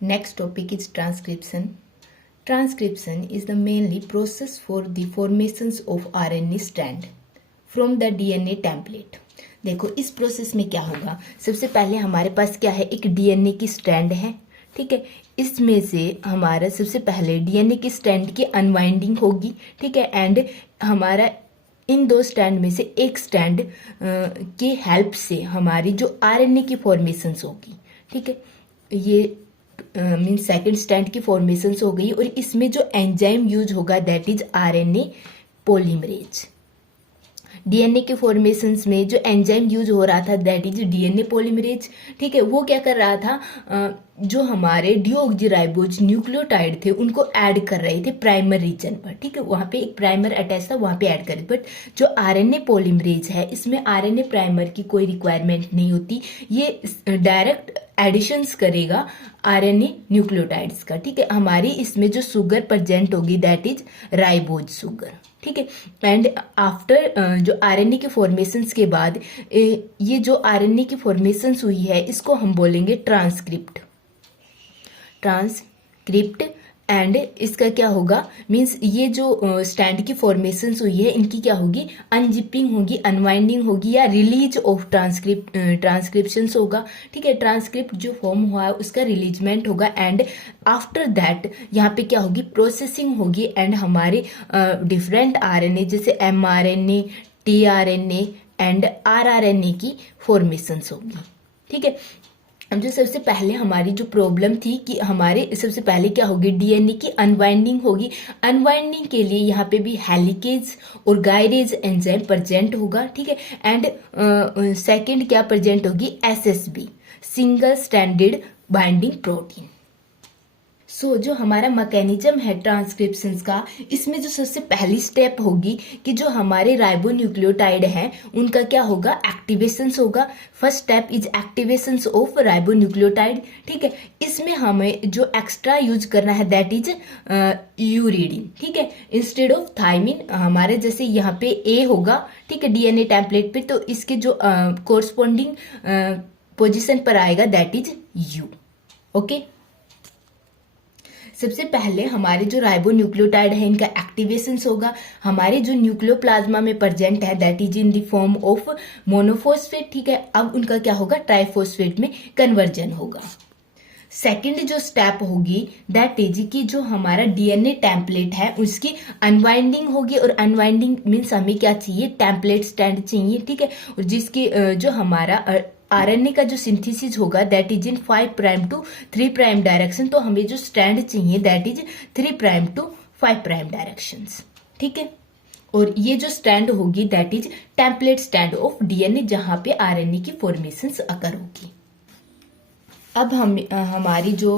Next topic is transcription. Transcription is the mainly process for the formations of RNA strand from the DNA template. देखो इस process में क्या होगा, सबसे पहले हमारे पास क्या है, एक डीएनए की स्ट्रैंड है, ठीक है। इसमें से हमारा सबसे पहले डीएनए की स्ट्रैंड की अनवाइंडिंग होगी, ठीक है। एंड हमारा इन दो स्ट्रैंड में से एक स्ट्रैंड के हेल्प से हमारी जो आरएनए की फॉर्मेशंस होगी, ठीक है, ये मीन्स सेकेंड स्ट्रैंड की फॉर्मेशंस हो गई। और इसमें जो एंजाइम यूज होगा that is RNA polymerase. DNA के फॉर्मेशंस में जो एंजाइम यूज हो रहा था दैट इज डीएनए पॉलीमरेज, ठीक है। वो क्या कर रहा था, जो हमारे डीऑक्सीराइबोज न्यूक्लियोटाइड थे उनको ऐड कर रहे थे प्राइमर रीजन पर, ठीक है। वहां पे एक प्राइमर अटैच था, वहां पे ऐड करे। बट जो आरएनए पॉलीमरेज है इसमें आरएनए प्राइमर की कोई रिक्वायरमेंट नहीं होती, ये डायरेक्ट एडिशंस करेगा आरएनए न्यूक्लियोटाइड्स का, ठीक है। हमारी इसमें जो शुगर प्रेजेंट होगी दैट इज राइबोज शुगर, ठीक है। एंड आफ्टर जो आरएनए के फॉर्मेशंस के बाद ये जो आरएनए की फॉर्मेशंस हुई है इसको हम बोलेंगे ट्रांसक्रिप्ट। एंड इसका क्या होगा, मीन्स ये जो स्टैंड की फॉर्मेशंस हुई है इनकी क्या होगी, अनजिपिंग होगी, अनवाइंडिंग होगी या रिलीज ऑफ ट्रांसक्रिप्शंस होगा, ठीक है। ट्रांसक्रिप्ट जो फॉर्म हुआ है उसका रिलीजमेंट होगा। एंड आफ्टर दैट यहाँ पे क्या होगी, प्रोसेसिंग होगी। एंड हमारे डिफरेंट आरएनए जैसे एमआरएनए, टीआरएनए एंड आरआरएनए की फॉर्मेशंस होगी, ठीक है। अब जो सबसे पहले हमारी जो प्रॉब्लम थी कि हमारे सबसे पहले क्या होगी, डीएनए की अनवाइंडिंग होगी। अनवाइंडिंग के लिए यहाँ पे भी हेलिकेज और गायरेज एंजाइम प्रेजेंट होगा, ठीक है। एंड सेकंड क्या प्रेजेंट होगी, SSB, single stranded binding protein. So जो हमारा मैकेनिज्म है ट्रांसक्रिप्शंस का, इसमें जो सबसे पहली स्टेप होगी कि जो हमारे राइबोन्यूक्लियोटाइड हैं उनका क्या होगा, एक्टिवेशंस होगा। First step is activations of ribonucleotide, ठीक है। इसमें हमें जो एक्स्ट्रा यूज करना है दैट इज यूरिडीन, ठीक है, इंस्टेड ऑफ थायमिन। हमारे जैसे यहाँ पे ए होगा, ठीक है, डीएनए टेम्पलेट पे, तो इसके जो कोरस्पॉन्डिंग पोजिशन पर आएगा दैट इज यू, ओके। सबसे पहले हमारे जो राइबोन्यूक्लियोटाइड है इनका एक्टिवेशंस होगा। हमारे जो न्यूक्लियोप्लाज्मा में प्रेजेंट है that is in the form of monophosphate, ठीक है। अब उनका क्या होगा, ट्राइफॉस्फेट में कन्वर्जन होगा। सेकेंड जो स्टेप होगी दैट इज कि जो हमारा डीएनए टेम्पलेट है उसकी अनवाइंडिंग होगी। और अनवाइंडिंग मीन्स हमें क्या चाहिए, टेम्पलेट स्टैंड चाहिए, ठीक है। और जिसकी जो हमारा आरएनए का जो सिंथेसिस होगा that is in 5 prime to 3 prime direction. तो हमें जो स्ट्रैंड चाहिए that is 3 prime to 5 prime directions, ठीक है। और ये जो स्ट्रैंड होगी that is template stand of DNA, जहां पे आरएनए की फॉर्मेशंस अकर होगी। अब हमारी जो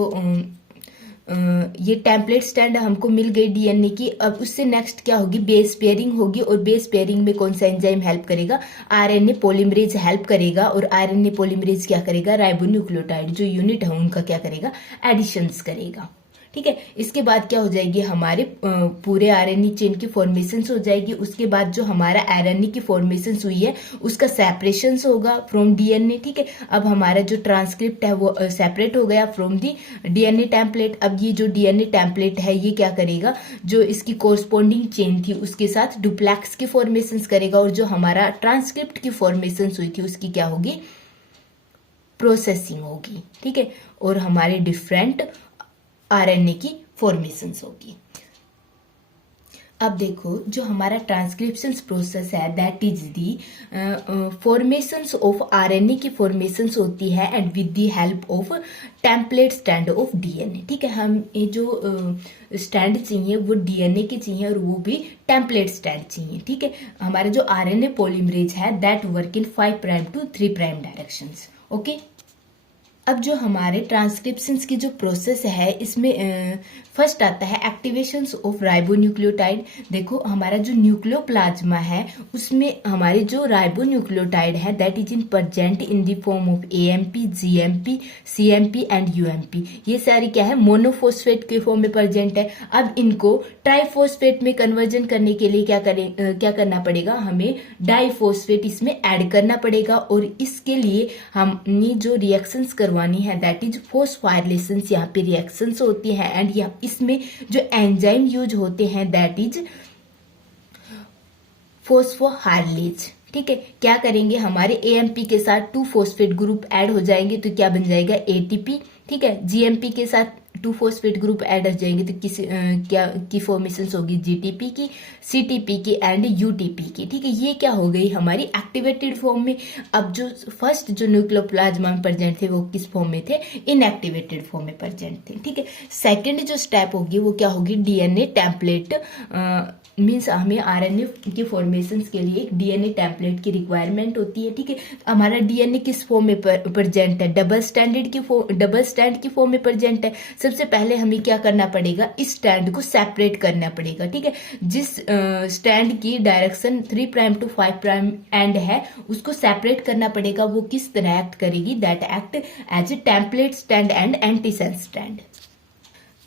ये टेम्पलेट स्टैंड हमको मिल गई डीएनए की। अब उससे नेक्स्ट क्या होगी, बेस पेयरिंग होगी। और बेस पेयरिंग में कौन सा एंजाइम हेल्प करेगा, आरएनए पॉलीमरेज हेल्प करेगा। और आरएनए पॉलीमरेज क्या करेगा, राइबोन्यूक्लियोटाइड जो यूनिट है उनका क्या करेगा, एडिशंस करेगा, ठीक है। इसके बाद क्या हो जाएगी, हमारे पूरे आरएनए चेन की फॉर्मेशंस हो जाएगी। उसके बाद जो हमारा आरएनए की फॉर्मेशंस हुई है उसका सेपरेशंस होगा फ्रॉम डीएनए, ठीक है। अब हमारा जो ट्रांसक्रिप्ट है वो सेपरेट हो गया फ्रॉम दी डीएनए टेम्पलेट। अब ये जो डीएनए टेम्पलेट है ये क्या करेगा, जो इसकी कोरस्पॉन्डिंग चेन थी उसके साथ डुप्लेक्स की फॉर्मेशंस करेगा। और जो हमारा ट्रांसक्रिप्ट की फॉर्मेशंस हुई थी उसकी क्या होगी, प्रोसेसिंग होगी, ठीक है। और हमारे डिफरेंट आरएनए की फॉर्मेशंस होगी। अब देखो जो हमारा ट्रांसक्रिप्शन प्रोसेस है that is the formations of RNA की फॉर्मेशंस होती है and with the help of template stand of DNA, ठीक है। हम ये जो स्टैंड चाहिए वो डीएनए के चाहिए और वो भी टेम्पलेट स्टैंड चाहिए, ठीक है। हमारा जो आरएनए पॉलीमरेज है that work in 5 prime to 3 prime directions, okay. अब जो हमारे ट्रांसक्रिप्शंस की जो प्रोसेस है इसमें फर्स्ट आता है एक्टिवेशंस ऑफ राइबोन्यूक्लियोटाइड। देखो हमारा जो न्यूक्लियोप्लाज्मा है उसमें हमारे जो राइबोन्यूक्लियोटाइड है that is in present in the form of AMP, GMP, CMP and UMP. ये सारी क्या है, मोनोफॉस्फेट के फॉर्म में प्रेजेंट है। अब इनको ट्राइफॉस्फेट में कन्वर्जन करने के लिए क्या करना पड़ेगा, हमें डाइफॉस्फेट इसमें ऐड करना पड़ेगा। और इसके लिए हमने जो रिएक्शंस करवा करवानी है, दैट इज फोस्फोराइलेशंस, यहाँ पे रिएक्शंस होती हैं एंड यहाँ इसमें जो एंजाइम यूज होते हैं दैट इज फोस्फोहाइलेज। ठीक है, क्या करेंगे, हमारे एएमपी के साथ 2 फॉस्फेट ग्रुप ऐड हो जाएंगे तो क्या बन जाएगा एटीपी। ठीक है, जीएमपी के साथ 2 फॉस्फेट ग्रुप ऐड हो जाएंगे तो क्या की फॉर्मेशन होगी, जीटीपी की, सीटीपी की एंड यूटीपी की। ठीक है, ये क्या हो गई हमारी एक्टिवेटेड फॉर्म में। अब जो फर्स्ट जो न्यूक्लियोप्लाज्मा में प्रेजेंट थे वो किस फॉर्म में थे, इनएक्टिवेटेड फॉर्म में प्रेजेंट थे। ठीक है, सेकेंड जो स्टेप होगी वो क्या होगी, डीएनए टेम्पलेट, मीन्स हमें आरएनए के फॉर्मेशन के लिए एक डीएनए टेम्पलेट की रिक्वायरमेंट होती है। ठीक है, हमारा डीएनए किस फॉर्म में प्रेजेंट है, डबल स्टैंड की फॉर्म में प्रेजेंट है। सबसे पहले हमें क्या करना पड़ेगा, इस स्टैंड को सेपरेट करना पड़ेगा। ठीक है, जिस स्टैंड की direction 3 prime to 5 prime end है उसको सेपरेट करना पड़ेगा। वो किस तरह एक्ट करेगी, that act as a template stand and antisense stand.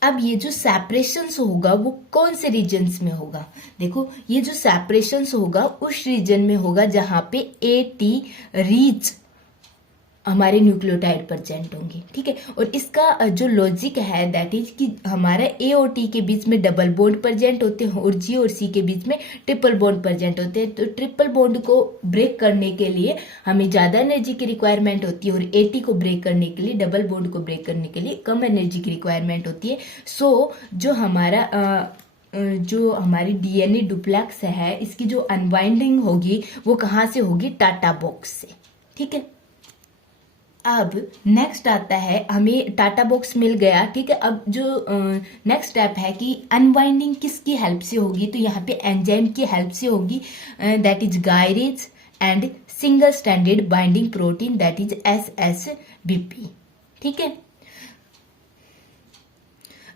अब ये जो सेपरेशंस होगा वो कौन से रीजन्स में होगा, देखो ये जो सेपरेशंस होगा उस रीजन में होगा जहां पे एटी रीच हमारे न्यूक्लियोटाइड प्रेजेंट होंगे। ठीक है, और इसका जो लॉजिक है दैट इज कि हमारा ए और टी के बीच में डबल बॉन्ड प्रेजेंट होते हैं और जी और सी के बीच में ट्रिपल बॉन्ड प्रेजेंट होते हैं। तो ट्रिपल बॉन्ड को ब्रेक करने के लिए हमें ज्यादा एनर्जी की रिक्वायरमेंट होती है और ए टी को ब्रेक करने के लिए, डबल बॉन्ड को ब्रेक करने के लिए कम एनर्जी की रिक्वायरमेंट होती है। सो जो हमारी डीएनए डुप्लेक्स है इसकी जो अनवाइंडिंग होगी वो कहाँ से होगी, टाटा बॉक्स से। ठीक है, अब नेक्स्ट आता है, हमें टाटा बॉक्स मिल गया। ठीक है, अब जो नेक्स्ट स्टेप है कि अनवाइंडिंग किसकी हेल्प से होगी, तो यहाँ पे एंजाइम की हेल्प से होगी, that is gyrase and single standard binding protein that is SSBP। ठीक है,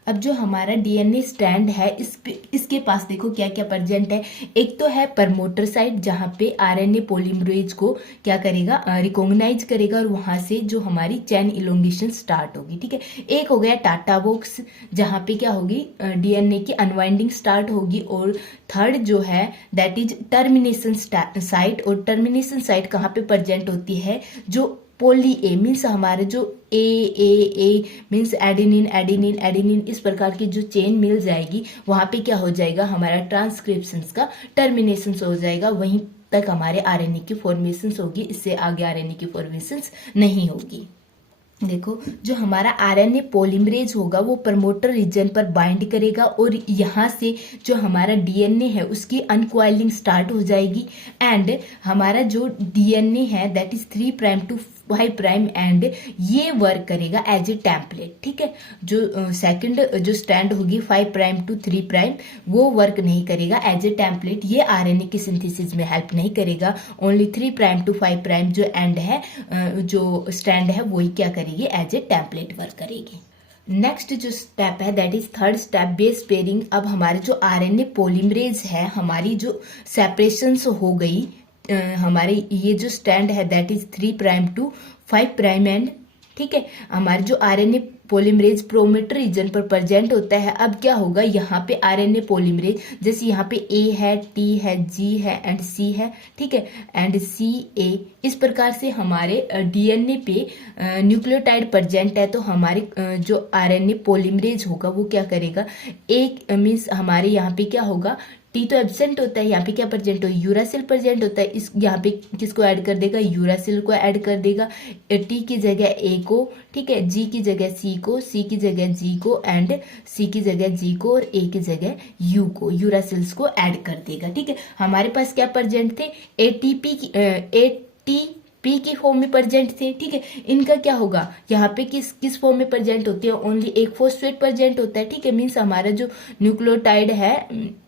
अब जो हमारा डीएनए स्टैंड है इसके पास देखो क्या क्या प्रेजेंट है। एक तो है प्रमोटर साइट जहां पे आरएनए पॉलीमरेज को क्या करेगा, रिकॉग्नाइज करेगा और वहां से जो हमारी चेन इलोंगेशन स्टार्ट होगी। ठीक है, एक हो गया टाटा बॉक्स जहां पे क्या होगी, डीएनए की अनवाइंडिंग स्टार्ट होगी। और थर्ड जो है दैट इज टर्मिनेशन साइट, और टर्मिनेशन साइट कहाँ पे प्रेजेंट होती है, जो पोली ए मीन्स हमारे जो ए मीन्स एडेनिन इस प्रकार की जो चेन मिल जाएगी वहां पे क्या हो जाएगा, हमारा ट्रांसक्रिप्शन का टर्मिनेशन हो जाएगा। वहीं तक हमारे आरएनए की फॉर्मेशन होगी, इससे आगे आरएनए की फॉर्मेशन नहीं होगी। देखो जो हमारा आरएनए पॉलीमरेज होगा वो प्रमोटर रीजन पर बाइंड करेगा और यहाँ से जो हमारा डीएनए है उसकी अनकॉइलिंग स्टार्ट हो जाएगी एंड हमारा जो डीएनए है that is 3 prime to 5 prime end ये वर्क करेगा एज ए टेम्पलेट। ठीक है, जो सेकंड जो स्टैंड होगी 5 प्राइम टू 3 प्राइम वो वर्क नहीं करेगा एज ए टेम्पलेट, ये आरएनए की सिंथेसिस में हेल्प नहीं करेगा। ओनली 3 प्राइम टू 5 प्राइम जो एंड है, जो स्टैंड है वही क्या करेगी, एज ए टेम्पलेट वर्क करेगी। नेक्स्ट जो स्टेप है that is third step, base pairing. अब हमारे जो आरएनए पॉलीमरेज है, हमारी जो सेपरेशन हो गई, हमारे ये जो स्टैंड है that is 3 prime to 5 prime end. ठीक है, हमारे जो आरएनए पॉलीमरेज प्रोमोटर रीजन पर प्रेजेंट होता है। अब क्या होगा, यहाँ पे आरएनए पॉलीमरेज जैसे यहाँ पे ए है, टी है, जी है एंड सी है। ठीक है, एंड सी ए इस प्रकार से हमारे डीएनए पे न्यूक्लियोटाइड प्रेजेंट है। तो हमारे जो आरएनए पॉलीमरेज होगा वो क्या करेगा, एक मीन्स हमारे यहाँ पे क्या होगा, टी तो एब्सेंट होता है, यहाँ पे क्या प्रेजेंट हो, यूरासिल प्रेजेंट होता है। इस यहाँ पे किसको ऐड कर देगा, यूरासिल को ऐड कर देगा, टी की जगह ए को। ठीक है, जी की जगह सी को, सी की जगह जी को एंड सी की जगह जी को और ए की जगह यू को, यूरासिल्स को ऐड कर देगा। ठीक है, हमारे पास क्या प्रेजेंट थे, एटीपी की फॉर्म में प्रेजेंट थे। ठीक है, इनका क्या होगा, यहाँ पे किस फॉर्म में प्रेजेंट होते हैं, ओनली एक फॉस्फेट प्रेजेंट होता है। ठीक है, मीन्स हमारा जो न्यूक्लियोटाइड है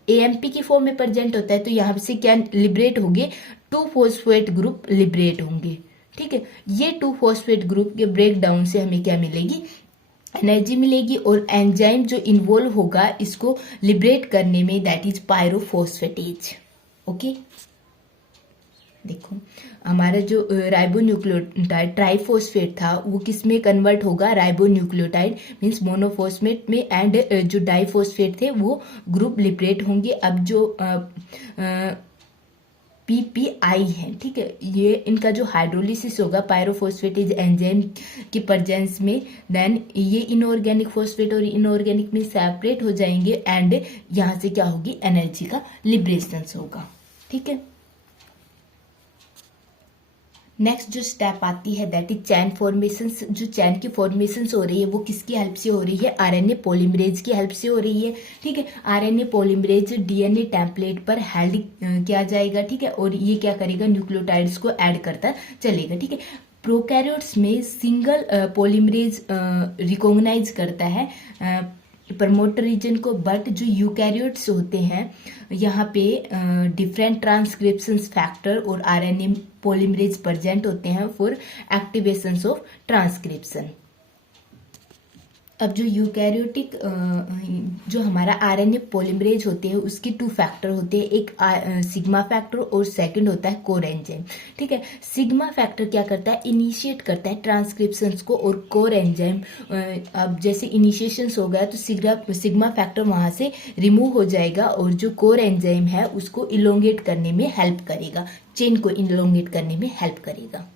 एएमपी की फॉर्म में प्रेजेंट होता है। तो यहाँ से क्या लिबरेट होंगे, 2 फॉस्फेट ग्रुप लिबरेट होंगे। ठीक है, ये 2 फॉस्फेट ग्रुप के ब्रेक डाउन से हमें क्या मिलेगी, एनर्जी मिलेगी और एंजाइम जो इन्वॉल्व होगा इसको लिबरेट करने में दैट इज पायरोफॉस्फेटेज। ओके, देखो हमारा जो राइबोन्यूक्लियोटाइड ट्राइफॉस्फेट था वो किस में कन्वर्ट होगा, राइबोन्यूक्लियोटाइड मीन्स मोनोफॉस्फेट में एंड जो डाइफॉस्फेट थे वो ग्रुप लिबरेट होंगे। अब जो PPI है, ठीक है। ये इनका जो हाइड्रोलिसिस होगा पायरोफॉस्फेटेज एंजाइम की प्रेजेंस में, देन ये इनऑर्गेनिक फॉस्फेट और इनऑर्गेनिक में सेपरेट हो जाएंगे एंड यहाँ से क्या होगी, एनर्जी का लिबरेशन होगा, ठीक है। नेक्स्ट जो स्टेप आती है दैट इज चैन फॉर्मेशन। जो चैन की फॉर्मेशन हो रही है वो किसकी हेल्प से हो रही है, RNA पॉलीमरेज की हेल्प से हो रही है, ठीक है। RNA पॉलीमरेज DNA टेम्पलेट पर हेल्ड किया जाएगा, ठीक है, और ये क्या करेगा, न्यूक्लियोटाइड्स को ऐड करता चलेगा, ठीक है। प्रोकैरियोट्स में सिंगल पॉलीमरेज रिकॉग्नाइज करता है प्रमोटर रीजन को, बट जो यूकैरियोट्स होते हैं यहाँ पे डिफरेंट ट्रांसक्रिप्शन फैक्टर और RNA पॉलीमरेज प्रेजेंट होते हैं फॉर एक्टिवेशन ऑफ ट्रांसक्रिप्शन। अब जो यूकैरियोटिक जो हमारा RNA पॉलीमरेज होते हैं उसके 2 फैक्टर होते हैं, एक सिग्मा फैक्टर और सेकंड होता है कोर एंजाइम, ठीक है। सिग्मा फैक्टर क्या करता है, इनिशिएट करता है ट्रांसक्रिप्शंस को, और कोर एंजाइम अब जैसे इनिशिएशन हो गया तो सिग्मा फैक्टर वहां से रिमूव हो जाएगा और जो कोर एंजाइम है उसको इलोंगेट करने में हेल्प करेगा, चेन को इलोंगेट करने में हेल्प करेगा।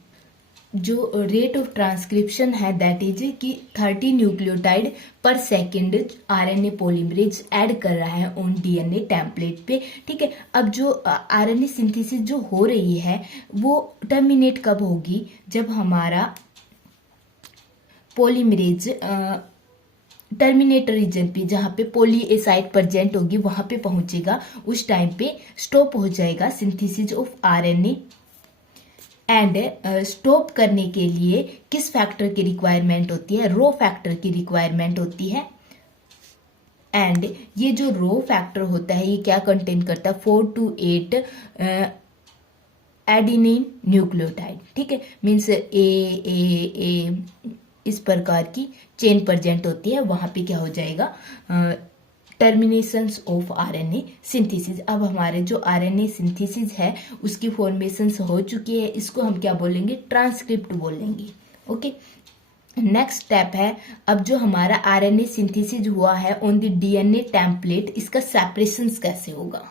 जो रेट ऑफ ट्रांसक्रिप्शन है दैट इज कि 30 न्यूक्लियोटाइड पर सेकेंड RNA पॉलीमरेज ऐड कर रहा है ऑन DNA टेम्पलेट पे, ठीक है। अब जो RNA सिंथेसिस जो हो रही है वो टर्मिनेट कब होगी, जब हमारा पॉलीमरेज टर्मिनेटर रीजन पे जहाँ पे पॉली ए साइट प्रेजेंट होगी वहां पे पहुंचेगा, उस टाइम पे स्टॉप हो जाएगा synthesis of RNA। And stop करने के लिए किस फैक्टर की रिक्वायरमेंट होती है, रो फैक्टर की रिक्वायरमेंट होती है। एंड ये जो रो फैक्टर होता है ये क्या कंटेन करता है, 4 to 8 एडिनिन न्यूक्लियोटाइड, ठीक है। मीन्स ए इस प्रकार की चेन प्रेजेंट होती है, वहां पे क्या हो जाएगा, टर्मिनेशंस ऑफ RNA सिंथेसिस। अब हमारे जो RNA सिंथेसिस है उसकी फॉर्मेशंस हो चुकी है, इसको हम क्या बोलेंगे, ट्रांसक्रिप्ट बोलेंगे, ओके। नेक्स्ट स्टेप है, अब जो हमारा RNA सिंथेसिस हुआ है ऑन द DNA टेम्पलेट, इसका सेपरेशन कैसे होगा।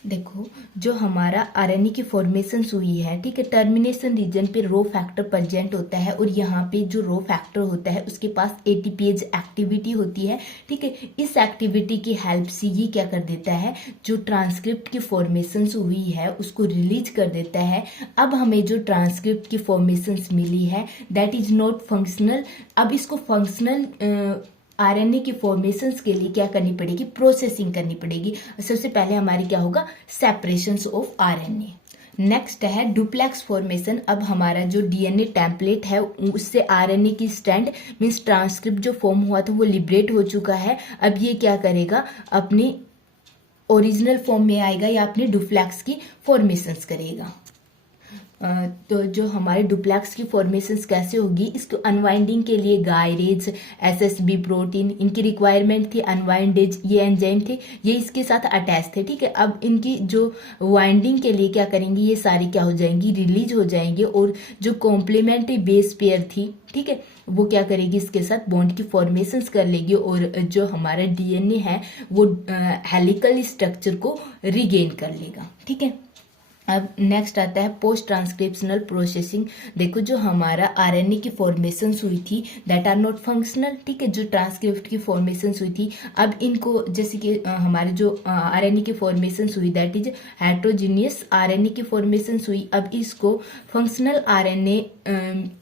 देखो जो हमारा RNA की फॉर्मेशन हुई है, ठीक है, टर्मिनेशन रीजन पे रो फैक्टर प्रेजेंट होता है और यहाँ पे जो रो फैक्टर होता है उसके पास ATPase एक्टिविटी होती है, ठीक है। इस एक्टिविटी की हेल्प से ये क्या कर देता है, जो ट्रांसक्रिप्ट की फॉर्मेशन हुई है उसको रिलीज कर देता है। अब हमें जो ट्रांसक्रिप्ट की फॉर्मेशन मिली है दैट इज नॉट फंक्शनल। अब इसको फंक्शनल RNA की फॉर्मेशंस के लिए क्या करनी पड़ेगी, प्रोसेसिंग करनी पड़ेगी। सबसे पहले हमारी क्या होगा, सेपरेशंस ऑफ RNA। नेक्स्ट है डुप्लेक्स फॉर्मेशन। अब हमारा जो DNA टेम्पलेट है उससे RNA की स्ट्रैंड मीन्स ट्रांसक्रिप्ट जो फॉर्म हुआ था वो लिबरेट हो चुका है। अब ये क्या करेगा, अपनी ओरिजिनल फॉर्म में आएगा या अपने डुप्लेक्स की फॉर्मेशंस करेगा। तो जो हमारे डुप्लेक्स की फॉर्मेशंस कैसे होगी, इसको अनवाइंडिंग के लिए गायरेज, SSB प्रोटीन इनकी रिक्वायरमेंट थी। अनवाइंडेज ये एंजाइम थे, ये इसके साथ अटैच थे, ठीक है। अब इनकी जो वाइंडिंग के लिए क्या करेंगे, ये सारी क्या हो जाएंगी, रिलीज हो जाएंगे और जो कॉम्प्लीमेंट्री बेस पेयर थी, ठीक है, वो क्या करेगी, इसके साथ बॉन्ड की फॉर्मेशंस कर लेगी और जो हमारा DNA है वो हेलिकल स्ट्रक्चर को रिगेन कर लेगा, ठीक है। अब नेक्स्ट आता है पोस्ट ट्रांसक्रिप्शनल प्रोसेसिंग। देखो जो हमारा RNA की फॉर्मेशन हुई थी दैट आर नॉट फंक्शनल, ठीक है, जो ट्रांसक्रिप्ट की फॉर्मेशन हुई थी, अब इनको जैसे कि हमारे जो RNA की फॉर्मेशन हुई दैट इज हेट्रोजीनियस RNA की फॉर्मेशन हुई। अब इसको फंक्शनल RNA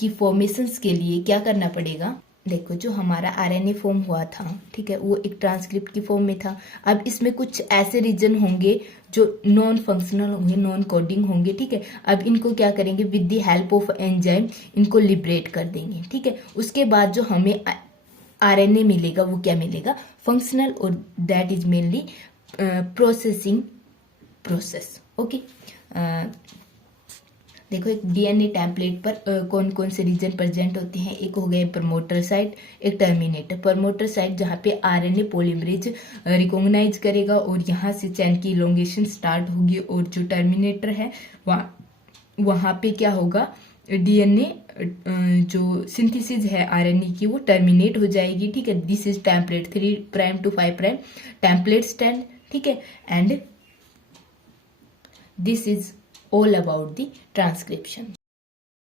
की फॉर्मेशंस के लिए क्या करना पड़ेगा, देखो जो हमारा RNA फॉर्म हुआ था, ठीक है, वो एक ट्रांसक्रिप्ट की फॉर्म में था। अब इसमें कुछ ऐसे रीजन होंगे जो नॉन फंक्शनल होंगे, नॉन कोडिंग होंगे, ठीक है। अब इनको क्या करेंगे, with the help of enzyme इनको लिबरेट कर देंगे, ठीक है। उसके बाद जो हमें RNA मिलेगा वो क्या मिलेगा, फंक्शनल, और that is mainly processing process, okay. देखो एक DNA टेम्पलेट पर कौन कौन से रीजन प्रेजेंट होते हैं, एक हो गया प्रमोटर साइट, एक टर्मिनेटर। प्रमोटर साइट जहाँ पे RNA पॉलीमरेज रिकॉग्नाइज करेगा और यहाँ से चैन की इलोंगेशन स्टार्ट होगी, और जो टर्मिनेटर है वहाँ पे क्या होगा, DNA जो सिंथेसिस है RNA की वो टर्मिनेट हो जाएगी, ठीक है। This is template 3' to 5' template stand, ठीक है। And this is all about the transcription.